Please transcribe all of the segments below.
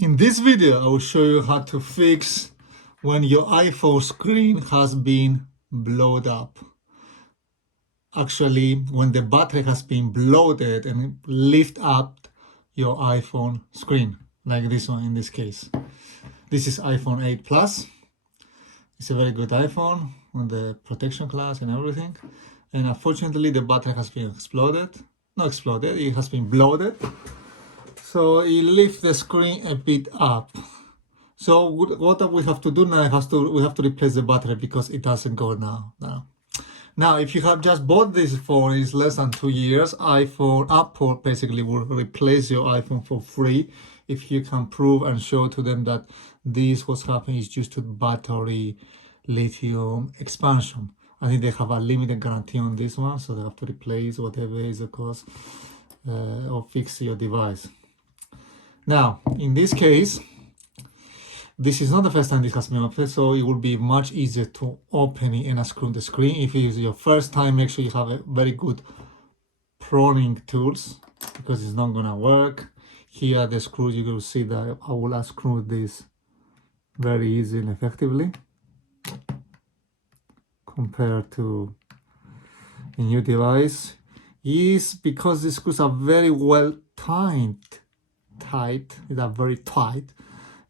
In this video, I will show you how to fix when your iPhone screen has been blown up. Actually, when the battery has been bloated and lift up your iPhone screen, like this one in this case. This is iPhone 8 Plus. It's a very good iPhone on the protection class and everything. And unfortunately, the battery has been it has been bloated. So it lifts the screen a bit up. So what we have to do now we have to replace the battery because it doesn't go now. Now, if you have just bought this phone, it's less than 2 years, Apple basically will replace your iPhone for free if you can prove and show to them that this what's happening is due to battery lithium expansion. I think they have a limited guarantee on this one, so they have to replace whatever is the cost or fix your device. Now, in this case, this is not the first time this has been opened, so it will be much easier to open it and unscrew the screen. If it is your first time, make sure you have a very good pruning tools because it's not gonna work. Here are the screws. You will see that I will unscrew this very easily and effectively compared to a new device. Is because the screws are very well tight. They are very tight.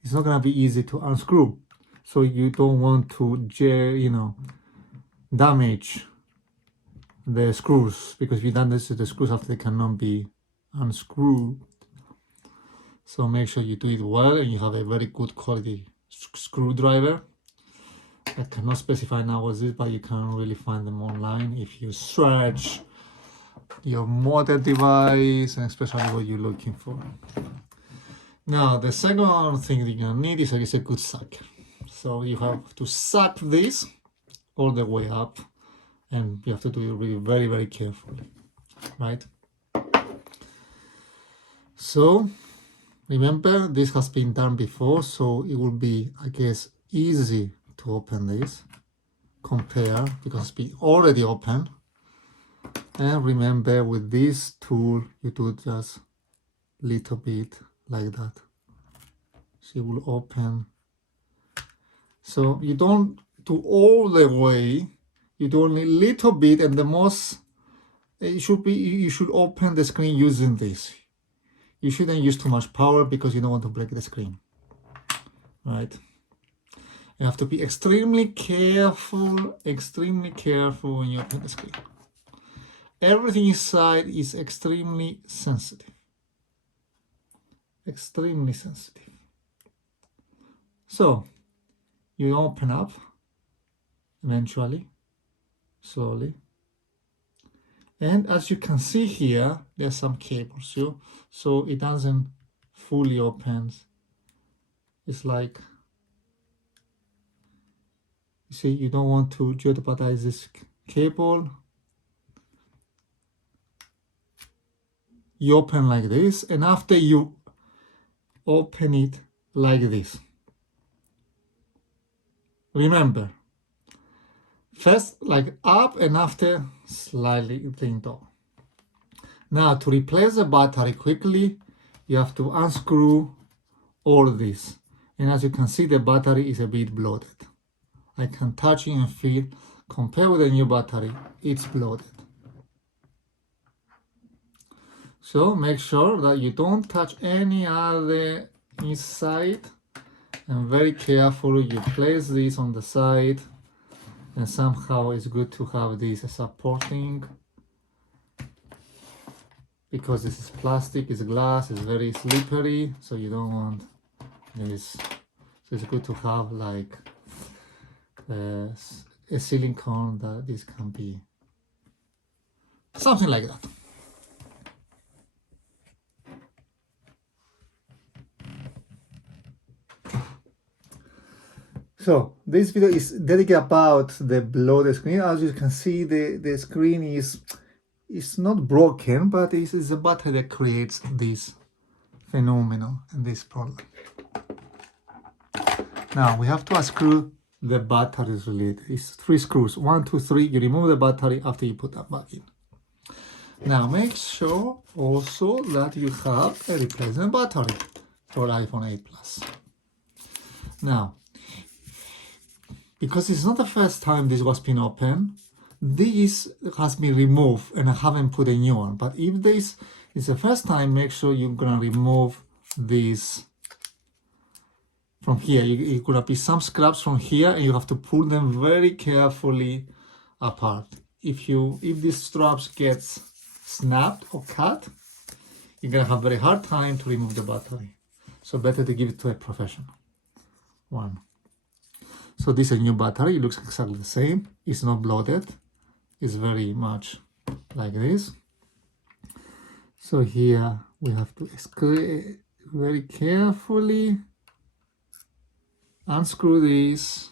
It's not gonna be easy to unscrew, so you don't want to damage the screws, because if you damage the screws after they cannot be unscrewed. So make sure you do it well and you have a very good quality screwdriver. I cannot specify now what this, but you can really find them online if you search your model device and especially what you're looking for. Now, the second thing that you're gonna need is a good sucker. So you have to suck this all the way up, and you have to do it really very, very carefully, right? So remember, this has been done before, so it will be, I guess, easy to open this, because it's been already open. And remember, with this tool, you do just little bit like that. So it will open. So you don't do all the way, you do only little bit, and the most you should open the screen using this. You shouldn't use too much power because you don't want to break the screen, right? You have to be extremely careful when you open the screen. Everything inside is extremely sensitive. So you open up eventually, slowly, and as you can see here, there's some cables, so it doesn't fully open. It's like, you see, you don't want to jeopardize this cable. You open like this, and after you open it like this, remember, first like up and after slightly leaned down. Now, to replace the battery quickly, you have to unscrew all this, and as you can see, the battery is a bit bloated. I can touch it and feel, compared with the new battery, it's bloated. So make sure that you don't touch any other inside, and very carefully you place this on the side, and somehow it's good to have this supporting, because this is plastic, it's glass, it's very slippery, so you don't want this. So it's good to have like a silicone that this can be something like that. So this video is dedicated about the bloated screen. As you can see, the screen is not broken, but it's a battery that creates this phenomenon and this problem. Now we have to unscrew the batteries related. It's 3 screws, 1, 2, 3. You remove the battery after you put that back in. Now make sure also that you have a replacement battery. or iPhone 8 Plus. Now, because it's not the first time this was been open, this has been removed and I haven't put a new one. But if this is the first time, make sure you're gonna remove this from here. You're gonna be some scraps from here and you have to pull them very carefully apart. If these straps gets snapped or cut, you're gonna have a very hard time to remove the battery. So better to give it to a professional one. So this is a new battery. It looks exactly the same. It's not bloated. It's very much like this. So here we have to very carefully unscrew these,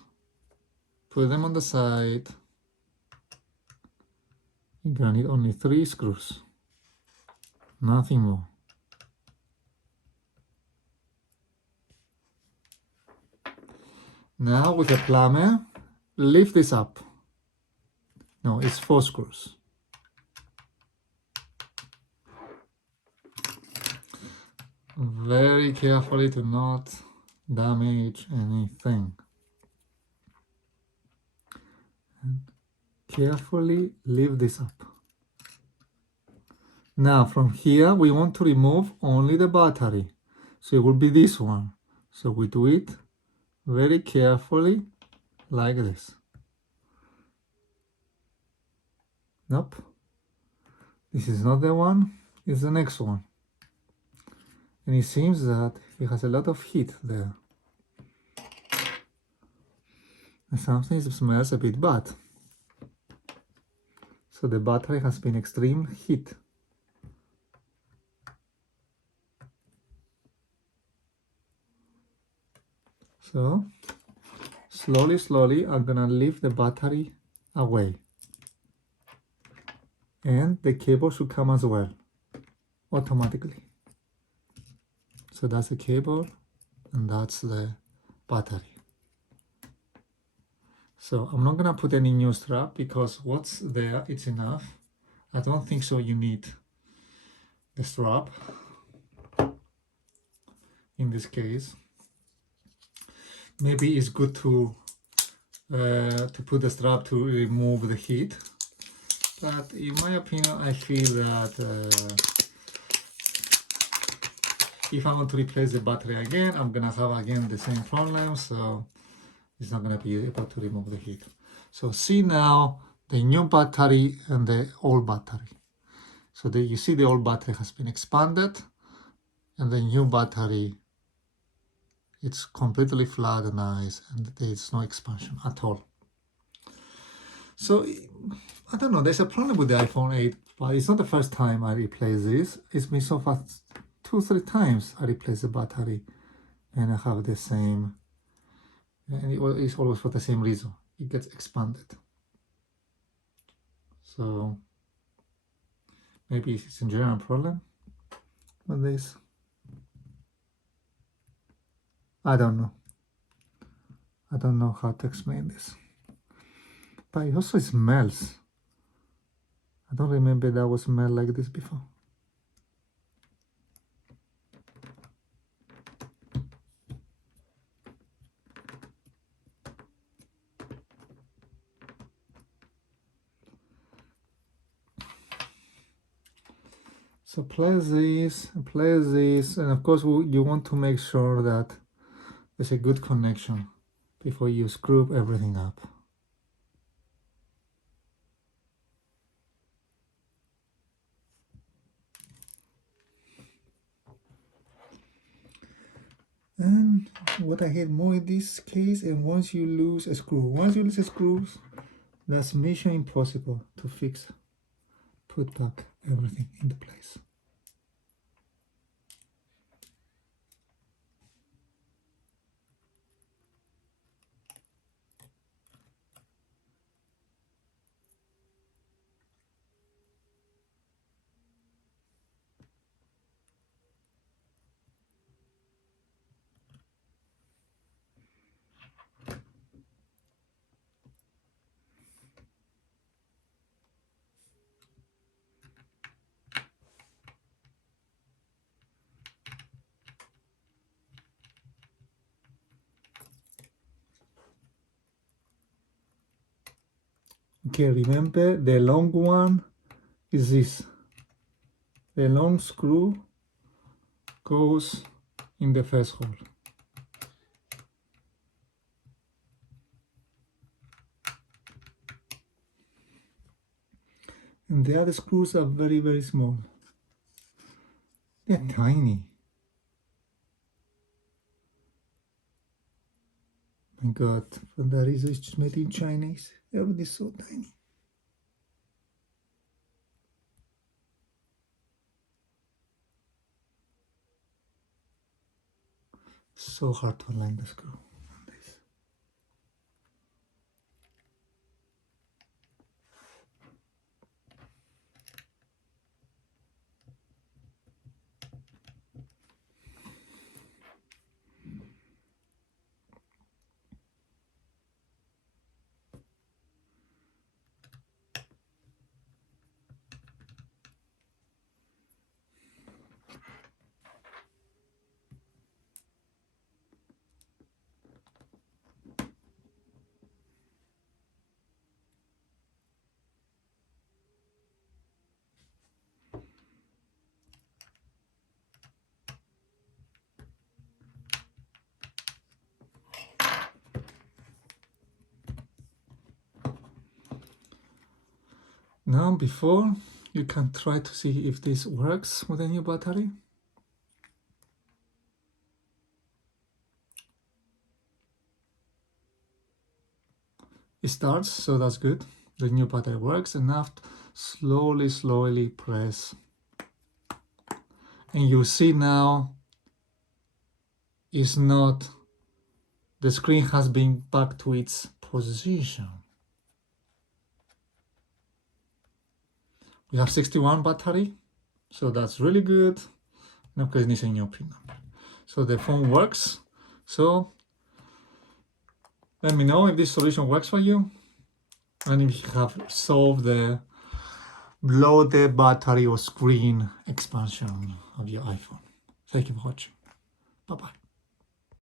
put them on the side. You're gonna need only 3 screws, nothing more. Now with a plumber, lift this up. No, it's 4 screws. Very carefully to not damage anything. And carefully lift this up. Now from here we want to remove only the battery. So it will be this one. So we do it very carefully like this. Nope. This is not the one, it's the next one. And it seems that it has a lot of heat there. And something smells a bit bad. So the battery has been extreme heat. So slowly I'm gonna lift the battery away. And the cable should come as well, automatically. So that's the cable and that's the battery. So I'm not gonna put any new strap because what's there, it's enough. I don't think so you need the strap in this case. Maybe it's good to put the strap to remove the heat. But in my opinion, I feel that if I want to replace the battery again, I'm gonna have again the same problem, so it's not gonna be able to remove the heat. So see now the new battery and the old battery. So you see the old battery has been expanded and the new battery, it's completely flat and nice and there's no expansion at all. So I don't know, there's a problem with the iPhone 8, but it's not the first time I replace this. It's been so far 2-3 times I replace the battery and I have the same, and it's always for the same reason. It gets expanded. So maybe it's a general problem with this. I don't know. I don't know how to explain this. But it also smells. I don't remember that was smelled like this before. So place this, and of course you want to make sure that there's a good connection before you screw everything up. And what I hate more in this case, and once you lose a screw, that's mission impossible to fix, put back everything into place. Okay, remember the long one is this. The long screw goes in the first hole. And the other screws are very, very small. They're tiny. My God, for that reason it's just made in Chinese. Everything's so tiny. So hard to align the screw on this. Now, before you can try to see if this works with a new battery. It starts, so that's good. The new battery works, and now slowly press. And you see now it's not, the screen has been back to its position. We have 61 battery, so that's really good. Now because it needs a new pin number. So the phone works. So let me know if this solution works for you and if you have solved the bloated battery or screen expansion of your iPhone. Thank you for watching. Bye-bye.